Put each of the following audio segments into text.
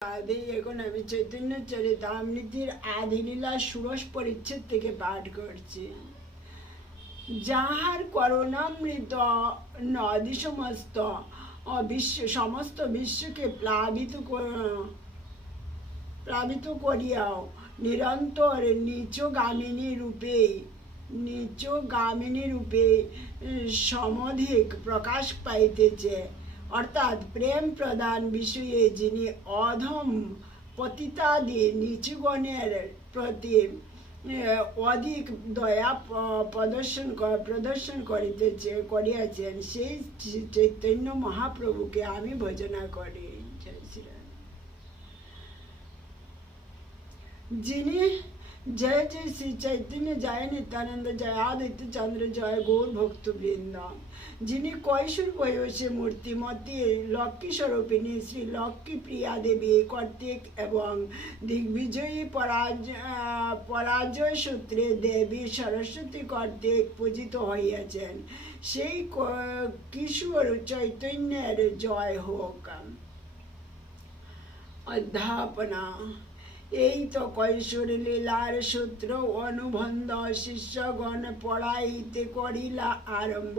আদি এখন আমি চৈতন্য আদিলীলা ষোড়শ পরিচ্ছেদ থেকে পাঠ করছি। যাহার করুণামৃত নদী সমস্ত অবিশ্ব সমস্ত বিশ্বকে প্লাবিত প্লাবিত করিয়াও নিরন্তর নিচগামিনী রূপে নিচগামিনী রূপে উম, সমধিক প্রকাশ পাইতেছে। অর্থাৎ প্রেম প্রদান বিষয়ে যিনি অধম পতিতাদি নিচুগণের প্রতি অধিক দয়া প্রদর্শন প্রদর্শন করিতেছে, করিয়াছেন, সেই চৈতন্য মহাপ্রভুকে আমি ভজনা করি যিনি জয় জয় শ্রী চৈতন্য জয় নিত্যানন্দ জয় আদিত্য চন্দ্র জয় গৌর ভক্ত বৃন্দ যিনি কৈশোর বয়সে মূর্তিমতী লক্ষ্মী স্বরূপিণী শ্রী লক্ষ্মী প্রিয়া দেবী কর্তৃক এবং দিগ্বিজয়ী পরাজয় পরাজয় সূত্রে দেবী সরস্বতী কর্তৃক পূজিত হইয়াছেন সেই কিশোর চৈতন্যের জয় হোক। অধ্যাপনা এই তো কৈশোর লীলার সূত্র অনুবন্ধ শিষ্যগণ পড়াইতে করিলা আরম্ভ।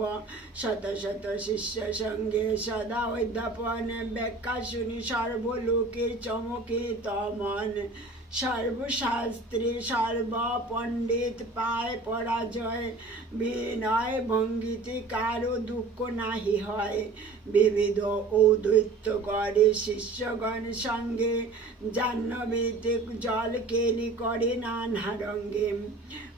শত শত শিষ্য সঙ্গে সদা অধ্যাপন, ব্যাখ্যা শুনি সর্বলোকের চমকে তমন সর্বশাস্ত্রে সর্ব পণ্ডিত পায় পরাজয়। বিনয় ভঙ্গিতে কারও দুঃখ নাহি হয়। বিবিধ ঔদৈত্য করে শিষ্যগণ সঙ্গে। জাহ্নবীতে জল কেলি করে নানা রঙ্গে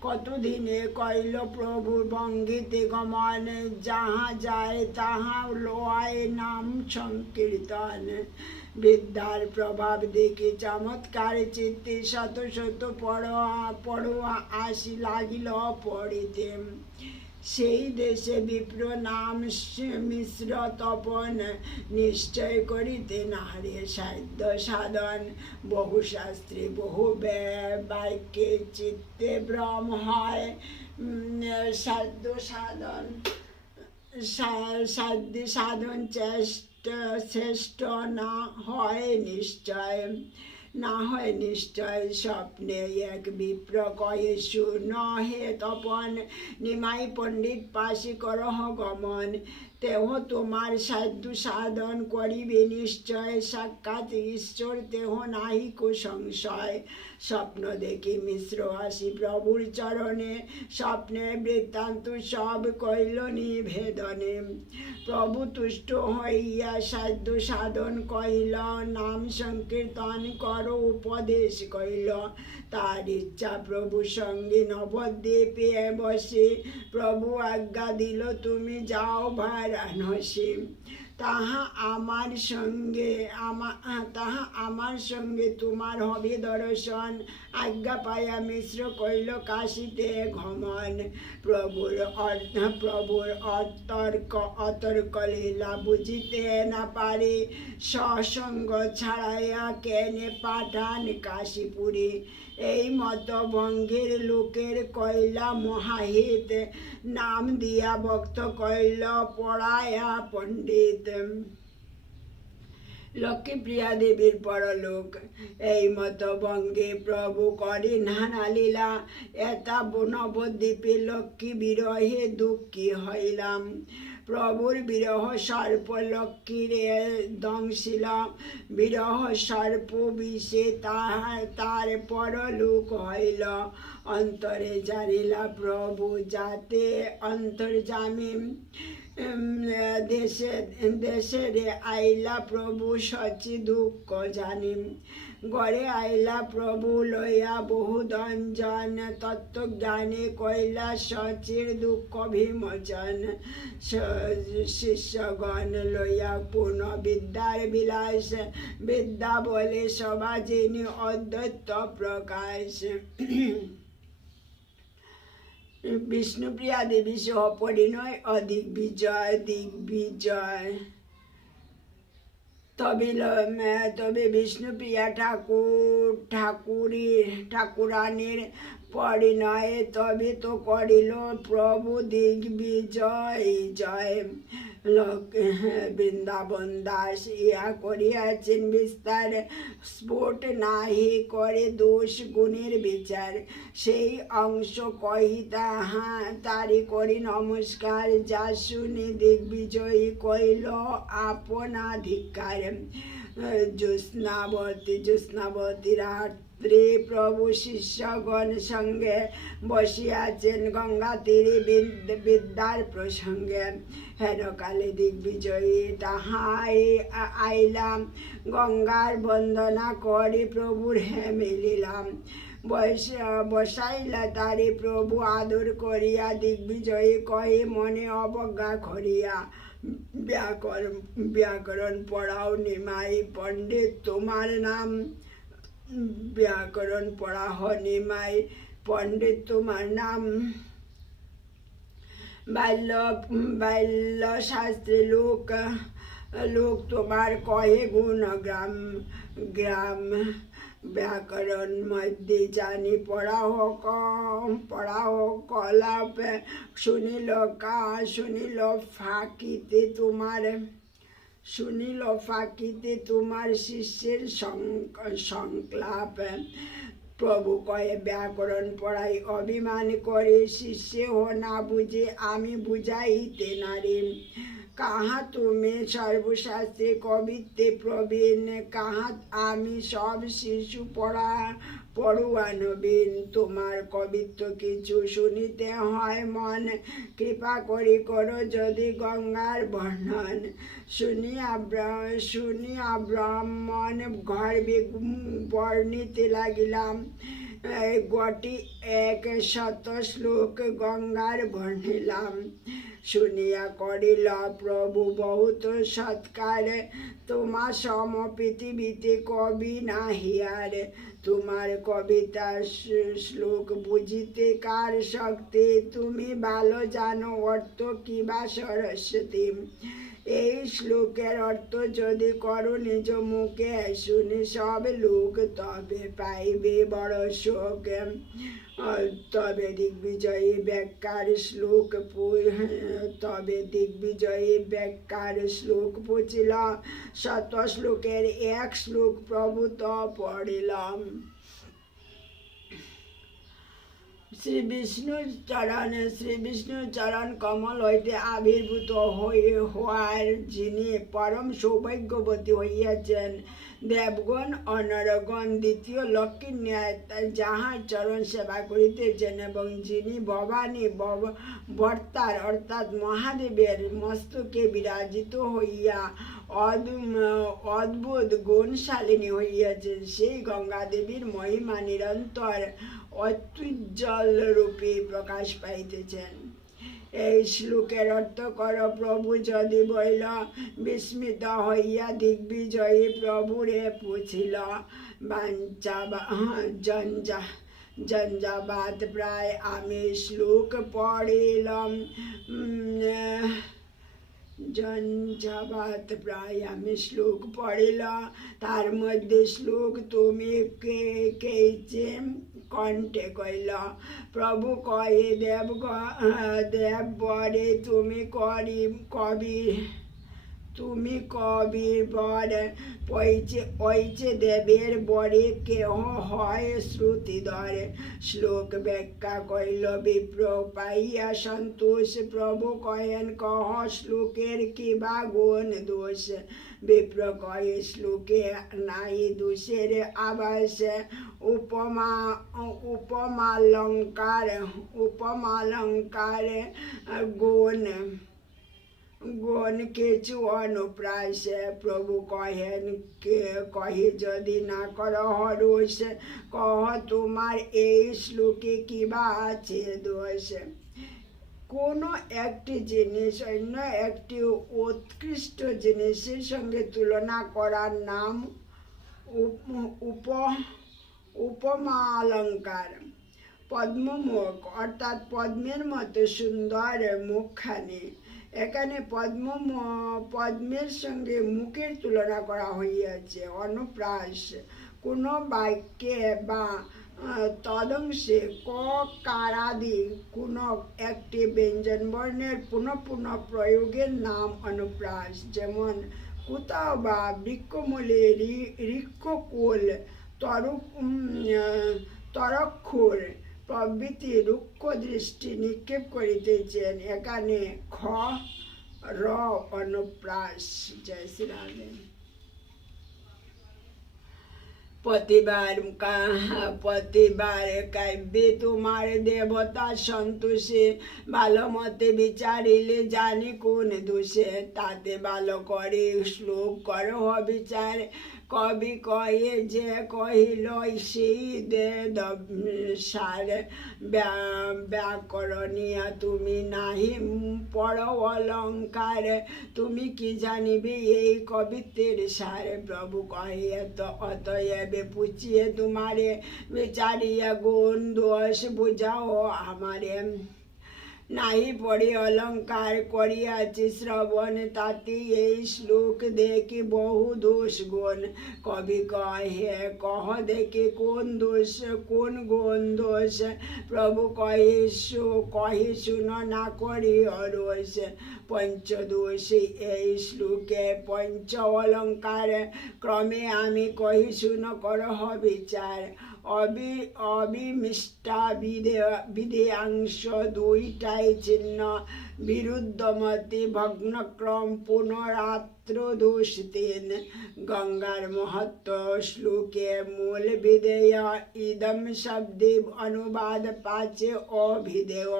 কতদিনে কইল প্রভু বঙ্গিতে গমন। যাহা যায় তাহা লোয়ায় নাম সংকীর্তন। বিদ্যার প্রভাব দেখে চমৎকার চিত্তে শত শত পড়োয়া পড়োয়া আসি লাগিল পড়িতে। সেই দেশে বিপ্র নাম মিশ্র তপন নিশ্চয় করিতে নারে সাধ্য সাধন। বহু শাস্ত্রে বহু বাক্যে চিত্তে ভ্রম হয় সাধ্য সাধন সাধ্য সাধন চেষ্টা শ্রেষ্ঠ না হয় নিশ্চয়, না হয় নিশ্চয় স্বপ্নে এক বিপ্র কয়েশু নহে তপন, নিমাই পণ্ডিত পাশি করহ গমন তেহ তোমার সাধ্য সাধন করিবে নিশ্চয়, সাক্ষাৎ ঈশ্বর তেহ নাহি কো সংশয়। স্বপ্ন দেখি মিশ্র আসি প্রভুর চরণে, স্বপ্নে বৃত্তান্ত সব কইল নিভেদনে প্রভু তুষ্ট হইয়া সাধ্য সাধন কইল নাম সংকীর্তন কর, উপদেশ কইল তার ইচ্ছা প্রভু সঙ্গে নবদ্বীপে বসে, প্রভু আজ্ঞা দিল, তুমি যাও ভারানসী তাহা আমার সঙ্গে আমা তাহা আমার সঙ্গে তোমার হবে দর্শন। আজ্ঞা পায়া মিশ্র কইল কাশিতে ঘমন প্রভুর অর্থ প্রভুর অতর্ক অতর্ক লীলা বুঝিতে না পারে। সসঙ্গ ছাড়াইয়া কেনে পাঠান কাশীপুরী। এই মত ভঙ্গের লোকের কয়লা মহাহিত। নাম দিয়া ভক্ত কইল পড়ায়া পণ্ডিত। লক্ষ্মীপ্রিয়া দেবীর পরলোক। এই মত বঙ্গে প্রভু করে নানা লীলা এতা নবদ্বীপে লক্ষ্মী বিরহে দুঃখী হইলাম। প্রভুর বিরহ সর্প লক্ষ্মীর দংশিল বিরহ সর্প বিষে তাহার তার পরলোক হইল। অন্তরে জানিলা, প্রভু, যাতে অন্তর্জামী দেশে দেশে রে আইলা, প্রভু, সচি দুঃখ জানি। গড়ে আইলা প্রভু লইয়া বহু দঞ্জন, তত্ত্বজ্ঞানে কইলা সচির দুঃখ ভীমচন স- শিষ্যগণ লইয়া পূর্ণ বিদ্যার বিলাস। বিদ্যা বলে সভা যিনি অদ্বৈত প্রকাশ। বিষ্ণুপ্রিয়া দেবী সহ পরিণয় অধিক বিজয় দিগ্বিজয়। তবে তবে বিষ্ণুপ্রিয়া ঠাকুর ঠাকুরি ঠাকুরানীর নয় তবে তো করিল প্রভু দিগ্বিজয় জয় বৃন্দাবন দাস ইহা করিয়াছেন বিস্তার। স্ফোট নাহি করে দোষ গুণের বিচার। সেই অংশ কহি তাহা, তারি করি নমস্কার। যা শুনি দিগ্বিজয়ী কইল আপনাধিকার। জ্যোৎস্নাবতী জ্যোৎস্নাবতী রাত্রে প্রভু শিষ্যগণ সঙ্গে বসিয়াছেন গঙ্গা তীরে বিদ- বিদ্যার প্রসঙ্গে। হেনকালে দিগ্বিজয়ী তাহাই আইলাম, গঙ্গার বন্দনা করে প্রভুর হে মিলিলাম। বস- বসাইলা তারে প্রভু আদর করিয়া দিগ্বিজয়ী কহে, মনে অবজ্ঞা করিয়া, ব্যাকরণ ব্যাকরণ পড়াও নিমাই পণ্ডিত, তোমার নাম ব্যাকরণ পড়া হ নিমাই পণ্ডিত তোমার নাম। বাল্য বাল্য শাস্ত্রে লোক লোক তোমার কহে গুণ, গ্রাম গ্রাম ব্যাকরণ মধ্যে জানি। পড়া পড়াহ কম পড়াহ কলাপ, শুনিল কা শুনিল ফাঁকিতে তোমার শুনিল ফাঁকিতে তোমার শিষ্যের সংলাপ। প্রভু কয়ে, ব্যাকরণ পড়াই, অভিমান করে শিষ্যে হো না বুঝে, আমি বুঝাইতে নারে। কাহা তুমি সর্বশাস্ত্রে কবিত্বে প্রবীণ? কাহা আমি সব শিশু পড়া, পড়ুয়া নবীন? তোমার কবিত্ব কিছু শুনিতে হয় মন। কৃপা করি করো যদি গঙ্গার বর্ণন। শুনিয়া শুনিয়া ব্রাহ্মণ গর্বে বর্ণিতে লাগিলাম। গটি এক শত শ্লোক গঙ্গার বর্ণিলাম। শুনিয়া করিল প্রভু, বহুত সৎকারে তোমার সম পৃথিবীতে কবি না নাহিয়ার তোমার কবিতা শ্লোক বুঝিতে কার শক্তি? তুমি ভালো জানো অর্থ কিবা সরস্বতী? এই শ্লোকের অর্থ যদি করো নিজ মুখে শুনি সব লোক তবে পাইবে বড় শোক। তবে দিগ্বিজয়ী ব্যাখ্যার শ্লোক তবে দিগ্বিজয়ী ব্যাখ্যার শ্লোক পুছিল। শত শ্লোকের এক শ্লোক প্রভূত পড়িলাম। শ্রী বিষ্ণু চরণে, শ্রী বিষ্ণু চরণ কমল হইতে আবির্ভূত হয়ে হওয়ার যিনি পরম সৌভাগ্যবতী হইয়াছেন দেবগণ, অনরগণ, দ্বিতীয় লক্ষ্মীর ন্যায় যাহার চরণ সেবা করিতেছেন এবং যিনি ভবানী ভব বর্তার অর্থাৎ মহাদেবের মস্তকে বিরাজিত হইয়া অদ্ভুত গুণশালিনী হইয়াছেন, সেই গঙ্গা দেবীর মহিমা নিরন্তর অত্যুজ্জ্বল রূপে প্রকাশ পাইতেছেন। এই শ্লোকের অর্থ কর প্রভু যদি বইল বিস্মিত হইয়া দিগ্বিজয়ী প্রভুরে পুছিল। জঞ্জা জঞ্জাবাদ প্রায় আমি শ্লোক পড়িলাম। উম, জঞ্জাবাত প্রায় আমি শ্লোক পড়িল। তার মধ্যে শ্লোক তুমি কে কেছে কণ্ঠে কইল প্রভু কয়ে দেব দেব বরে তুমি করি কবি তুমি কবির বর পইছে ওইছে দেবের বরে কেহ হয় শ্রুতিধর? শ্লোক ব্যাখ্যা কইল, বিপ্র পাইয়া সন্তোষ প্রভু কহেন, কহ শ্লোকের কিবা গুণ দোষ? বিপ্র কয়ে শ্লোকে নাই দোষের আবাস উপমা, উপমালঙ্কার উপমালঙ্কার গুণ গুণ কিছু অনুপ্রাস প্রভু কহেন কে কহে যদি না কর হরোষ কহ তোমার এই শ্লোকে কিবা আছে দোষ? কোনো একটি জিনিস, অন্য একটি উৎকৃষ্ট জিনিসের সঙ্গে তুলনা করার নাম উপ উপমা অলঙ্কার পদ্মমুখ, অর্থাৎ পদ্মের মতো সুন্দর মুখখানি। এখানে পদ্ম পদ্মের সঙ্গে মুখের তুলনা করা হইয়াছে, অনুপ্রাস। কোনো বাক্যে বা তদংশে ক, কারাদি কোনো একটি ব্যঞ্জন বর্ণের পুনঃ পুনঃ প্রয়োগের নাম অনুপ্রাস, যেমন কোথাও বা বৃক্ষমূলে রি- ঋক্ষকোল তরক তরক্ষুর প্রভৃতি রুক্ষ দৃষ্টি নিক্ষেপ করিতেছেন। এখানে খ, র অনুপ্রাস। জয় শ্রী রাধে প্রতিবার প্রতিবার কাব্যে তোমার দেবতা সন্তোষে ভালো মতে বিচারিলে জানি কোন দোষে। তাতে ভালো করে শ্লোক করহ বিচার কবি কয়ে যে কহিল সেই দে সার ব্য- ব্যাকরণিয়া তুমি নাহি পড় অলঙ্কার। তুমি কি জানিবে এই কবিত্বের সার? প্রভু কহে তো অতএবে পুছিয়ে তোমারে বিচারিয়া গুণ দোষ বুঝাও আমারে। নাহি পড়ে অলঙ্কার করিয়াছি শ্রবণ, তাতে এই শ্লোক দেখি বহু দোষ গুণ। কবি কহে কহ দেখে কোন দোষ, কোন গুণ দোষ? প্রভু কহে সু কহে শুন না করি অরোষ পঞ্চদোষী, এই শ্লোকে পঞ্চ অলঙ্কার। ক্রমে আমি কহি শুন, করহ বিচার। অবি অবিমিষ্টা বিধে বিধেয়াংশ দুইটাই চিহ্ন বিরুদ্ধমতি ভগ্নক্রম পুনরাত্র দোষ তিন গঙ্গার মহত্ব শ্লোকে মূল বিধেয় ইদম শব্দে অনুবাদ পাচে অভিধেয়।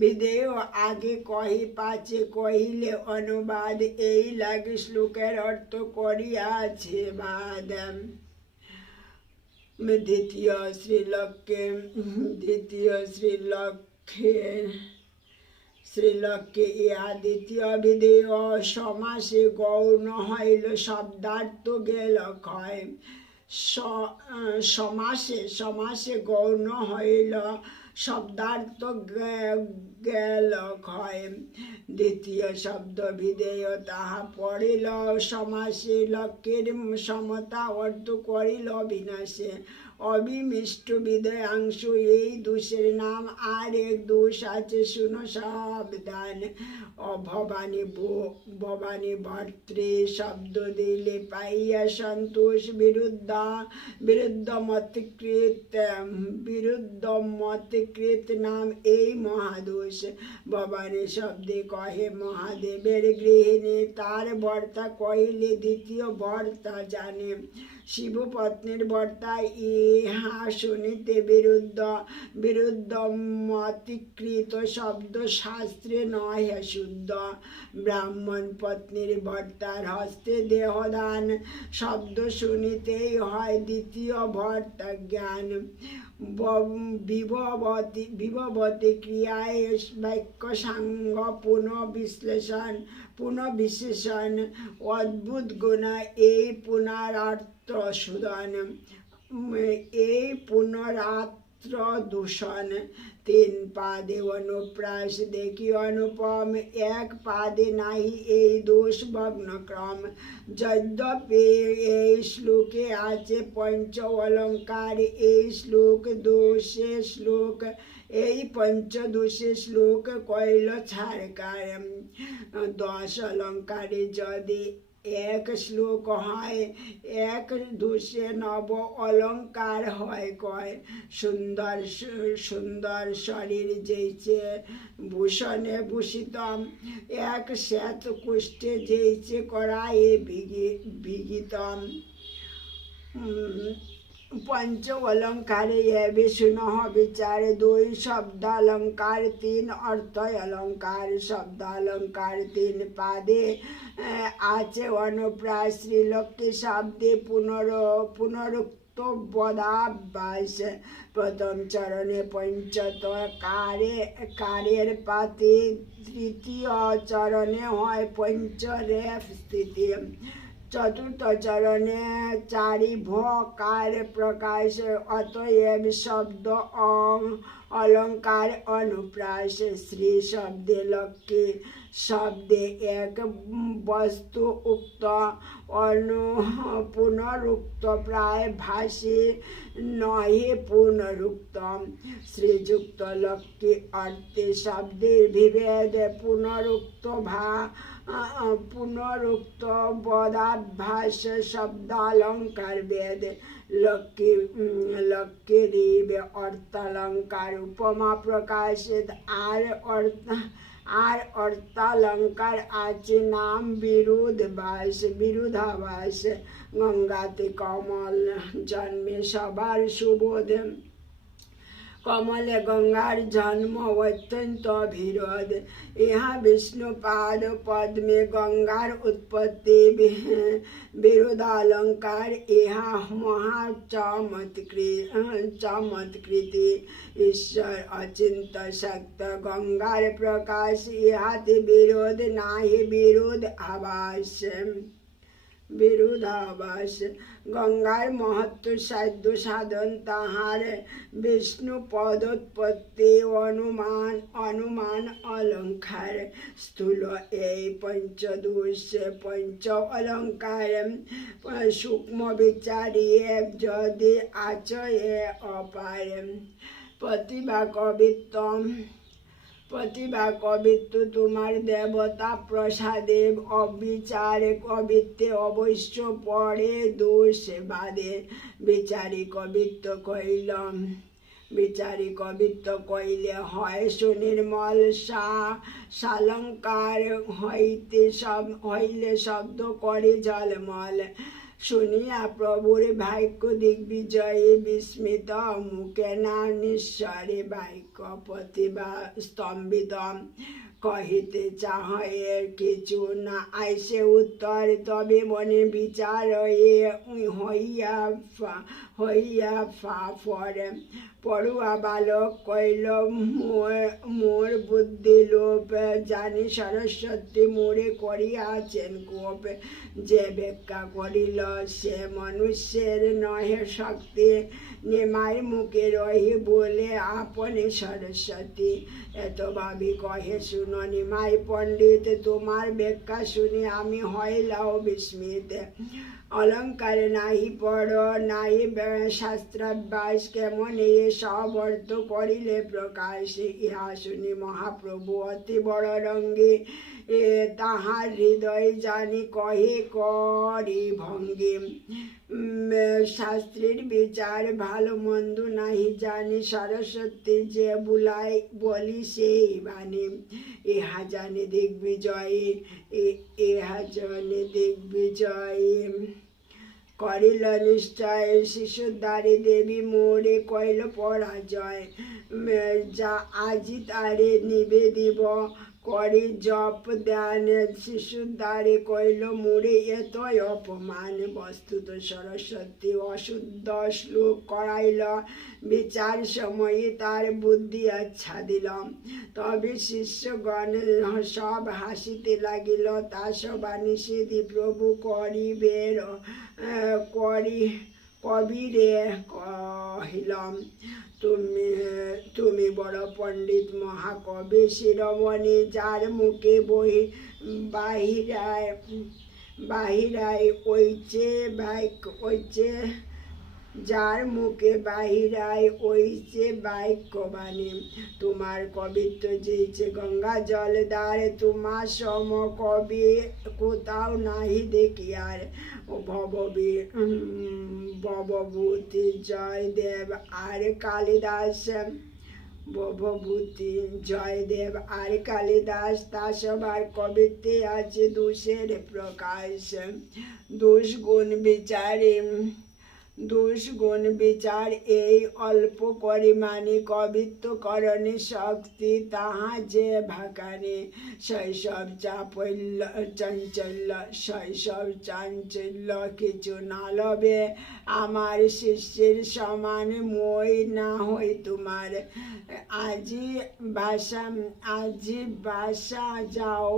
বিধেয় আগে কহি পাচে কহিলে অনুবাদ, এই লাগে শ্লোকের অর্থ করিয়াছে বাদ। দ্বিতীয় শ্রীলক্ষ্যে দ্বিতীয় শ্রীলক্ষ্যে শ্রীলক্ষ্যে ইহা দ্বিতীয় বিধেয় সমাসে গৌণ হইল শব্দার্থ গেল ক্ষয় সমাসে সমাসে গৌণ হইল, শব্দার্থ গেল, ক্ষয়, দ্বিতীয় শব্দ বিধেয় তাহা পড়িল, সমাসে লক্ষ্যের সমতা অর্থ করিল, বিনাশে। অবিমিষ্ট বিধেয়াংশ এই দোষের নাম আর এক দোষ আছে। শুনো সাবধান। অভবানী ভবানী ভর্তৃ শব্দ দিলে পাইয়া সন্তোষ। বিরুদ্ধ বিরুদ্ধ মতকৃত বিরুদ্ধ মতকৃত নাম এই মহাদোষ। ভবানী শব্দে কহে, মহাদেবের গৃহিণী, তার বর্তা কহিলে দ্বিতীয় বর্তা জানে। শিবপত্নীর বর্তা ইহা শুনিতে বিরুদ্ধ বিরুদ্ধ মতিকৃত শব্দ শাস্ত্রে নয় শুদ্ধ। ব্রাহ্মণ পত্নীর বর্তার হস্তে দেহদান, শব্দ শুনিতেই হয় দ্বিতীয় ভর্তা জ্ঞান। বিভবতী ক্রিয়ায় বাক্য সাঙ্গ পুনঃ বিশ্লেষণ পুনঃ বিশেষণ অদ্ভুত গুণা এই পুনরার্থ সুদন এই পুনরাত্র দূষণ তিন পাদে অনুপ্রাস, দেখি অনুপম, এক পাদে নাহি এই দোষ ভগ্নক্রম যদ্যপি এই শ্লোকে আছে পঞ্চ অলঙ্কার, এই শ্লোক দোষে শ্লোক, এই পঞ্চদোষে শ্লোক কইল ছাড়কার দশ অলঙ্কারে যদি এক শ্লোক হয়, এক দোষে নব অলঙ্কার হয় কয়। সুন্দর সুন্দর শরীর যেইছে ভূষণে ভূষিতম এক শ্বেত কুষ্ঠে যেইছে করায় বিগি বিগিতম পঞ্চ অলঙ্কারে এবে শুনহ বিচার দুই শব্দালঙ্কার, তিন অর্থ অলঙ্কার শব্দালঙ্কার তিন পাদে আছে অনুপ্রায় শ্রীলক্ষ্মী শব্দে পুনর পুনরুক্ত বদাভ্যাস প্রথম চরণে পঞ্চত কারে কারের পাতে, তৃতীয় চরণে হয় পঞ্চরেফ স্থিতি। চতুর্থ চরণে চারি ভকার প্রকাশ অতএব শব্দ অং অলঙ্কার অনুপ্রাস শ্রী শব্দে লক্ষ্মী শব্দে এক বস্তু উক্ত পুনরুক্ত প্রায় ভাষে নহে পুনরুক্ত। শ্রীযুক্ত লক্ষ্মী অর্থে শব্দের বিভেদ, পুনরুক্ত ভা, পুনরুক্ত বদাভ্যাস শব্দালঙ্কার বেদ লক্ষ্মী লক্ষ্মীর অর্থালঙ্কার, উপমা প্রকাশিত, আর অর্থ আর অর্থালঙ্কার আছে নাম বিরুদ্ধ বাস বিরুদ্ধাবাস গঙ্গাতে কমল জন্মে সবার সুবোধ। কমলে গঙ্গার জন্ম অত্যন্ত বিরোধ ইহা বিষ্ণুপাদ পদ্মে গঙ্গার উৎপত্তি বিরোধালঙ্কার ইহা মহা চমৎকৃতি। ঈশ্বর অচিন্ত শক্ত গঙ্গার প্রকাশ, ইহাতে বিরোধ নাহি, বিরোধ আবাস। বিরুধাবাস গঙ্গার মহত্ব সাধ্য সাধন, তাহার বিষ্ণু পদোৎপত্তি, অনুমান অনুমান অলঙ্কার স্থূল। এই পঞ্চদোষ পঞ্চ অলঙ্কার, সূক্ষ্ম বিচারিয়ে যদি আচয়ে অপার। প্রতিভা কবিত্তম প্রতিভা কবিত্ব তোমার দেবতা প্রসাদে, অবিচারে কবিত্বে অবশ্য পড়ে দোষ বাদে। বিচারি কবিত্ব কইলম, বিচারি কবিত্ব কইলে হয় সুনির্মল সা, সালঙ্কার হইতে সব, হইলে শব্দ করে জলমল শুনিয়া প্রভুর ভাগ্য দিগ্বিজয়ে বিস্মিত, মুখে না নিঃস্বরে বাক্য প্রতিভা স্তম্ভিত কহিতে চাহে কিছু না, আইসে উত্তর তবে মনে বিচার হইয়া হইয়া ফা পরে পড়ুয়া বালক কইল মোর বুদ্ধি লোপ, জানি সরস্বতী মোরে করিয়াছেন কোপ। যে ব্যাখ্যা করিল, সে মনুষ্যের নহে শক্তি। নেমাই মুখে রহি বলে আপনে সরস্বতী এত ভাবি কহে শুননি মাই পণ্ডিত, তোমার ব্যাখ্যা শুনি আমি হইলাও বিস্মিত। অলঙ্কারে নাহি পড় নাই শাস্ত্রাভ্যাস কেমন, এ সব অর্থ করিলে প্রকাশ। ইহা শুনি মহাপ্রভু অতি বড় রঙ্গে তাহার হৃদয় জানি কহে করি ভঙ্গে। শাস্ত্রের বিচার ভালো মন্দ নাহি জানি, সরস্বতী যে বুলাই বলি সেই বাণী। ইহা জানে দিগ্বিজয়ে ইহা জানে দিগ্বিজয়ে করিল নিশ্চয় শিশুদ্বারে দেবী মোরে কইল পরাজয়। যা আজি তারে নিবেদিব করে জপ দান শিশুর দ্বারে কইল, মুড়ে এতই অপমান। বস্তুত সরস্বতী অশুদ্ধ শ্লোক করাইল। বিচার সময়ে তার বুদ্ধি আচ্ছা দিল। তবে শিষ্যগণ সব হাসিতে লাগিল। তা সবা নিষেধি প্রভু করিবের করি, কবিরে কহিলাম তুমি তুমি বড় পণ্ডিত মহাকবি শিরোমণি, যার মুখে বহি বাহিরায় বাহিরায় ওইচে বাইক, ওইচে, যার মুখে বাহিরায় ওইচে বাইক বাণী তোমার কবিত্ব যেইছে গঙ্গা জল দ্বারে, তোমার সম কবি কোথাও নাহি দেখি আর ভববী ভবভূতি, জয়দেব, আর কালিদাস, ভবভূতি, জয়দেব, আর কালিদাস তা সবার কবিতে আছে দোষের প্রকাশ। দোষ গুণ বিচারে দোষ গুণ বিচার এই অল্প পরিমাণে কবিত্বকরণে শক্তি তাহা যে ভাকারে শৈশব চাপল্য, চাঞ্চল্য, শৈশব চাঞ্চল্য কিছু না লবে। আমার শিষ্যের সমান মই না হই তোমার। আজি বাসা আজি বাসা যাও।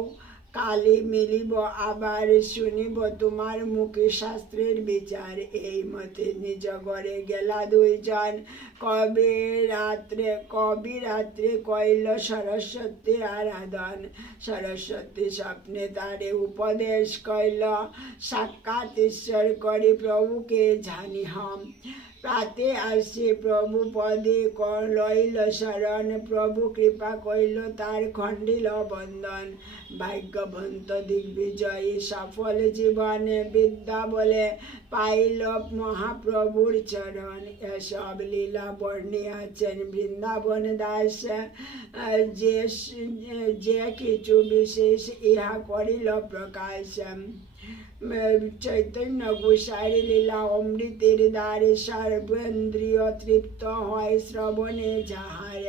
কালে মিলিব, আবার শুনিব তোমার মুখে শাস্ত্রের বিচার। এই মতে নিজ ঘরে গেলা দুইজন। কবে রাত্রে, কবি রাত্রে কইল সরস্বতী আরাধন। সরস্বতী স্বপ্নে তারে উপদেশ কইল, সাক্ষাৎ ঈশ্বর করে প্রভুকে জানি হম প্রাতে আসে প্রভু পদে লইল শরণ। প্রভু কৃপা কইল তার খণ্ডিল বন্দন। ভাগ্যবন্ত দিগ্বিজয়ী সফল জীবনে বিদ্যা বলে পাইল মহাপ্রভুর চরণ। এসব লীলা বর্ণিয়াছেন বৃন্দাবন দাস। যে কিছু বিশেষ ইহা করিল প্রকাশ। চৈতন্য গোসাই লীলা, অমৃতের দ্বারে সর্বেন্দ্রিয় তৃপ্ত হয় শ্রবণে যাহার।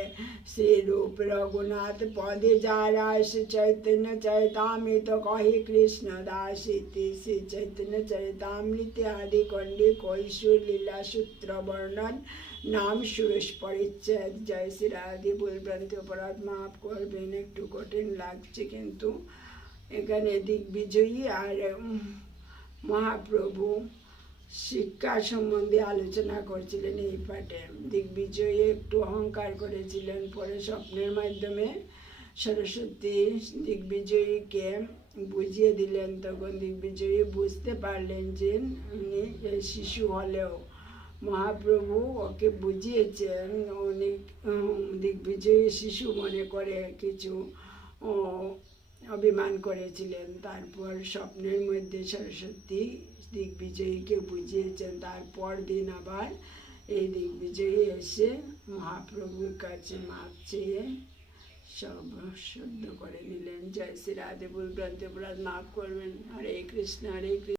শ্রীরূপ রঘুনাথ পদে যারা শ্রী চৈতন্য চৈতামৃত কহি, কৃষ্ণ দাস ইতি শ্রী চৈতন্য চরিতামৃতে আদি কণ্ডে কৈশোর লীলা সূত্র বর্ণন, নাম সুরেশ পরিচ্ছেদ। জয় শ্রী রাধে ভুলভ্রান্তি অপরাধ মাফ করবেন, একটু কঠিন লাগছে কিন্তু এখানে দিগ্বিজয়ী আর মহাপ্রভু শিক্ষা সম্বন্ধে আলোচনা করছিলেন এই পাঠে। দিগ্বিজয়ী একটু অহংকার করেছিলেন, পরে স্বপ্নের মাধ্যমে সরস্বতী দিগ্বিজয়ীকে বুঝিয়ে দিলেন। তখন দিগ্বিজয়ী বুঝতে পারলেন যে উনি শিশু হলেও মহাপ্রভু ওকে বুঝিয়েছেন। উনি দিগ্বিজয়ী শিশু মনে করে কিছু অভিমান করেছিলেন। তারপর স্বপ্নের মধ্যে সরস্বতী দিগ্বিজয়ীকে বুঝিয়েছেন। তারপর দিন আবার এই দিগ্বিজয়ী এসে মহাপ্রভুর কাছে মাপ চেয়ে সব শুদ্ধ করে নিলেন। জয় শ্রী রাধে, ভুল ভ্রান্তি অপরাধ, মাফ করবেন। হরে কৃষ্ণ হরে কৃষ্ণ।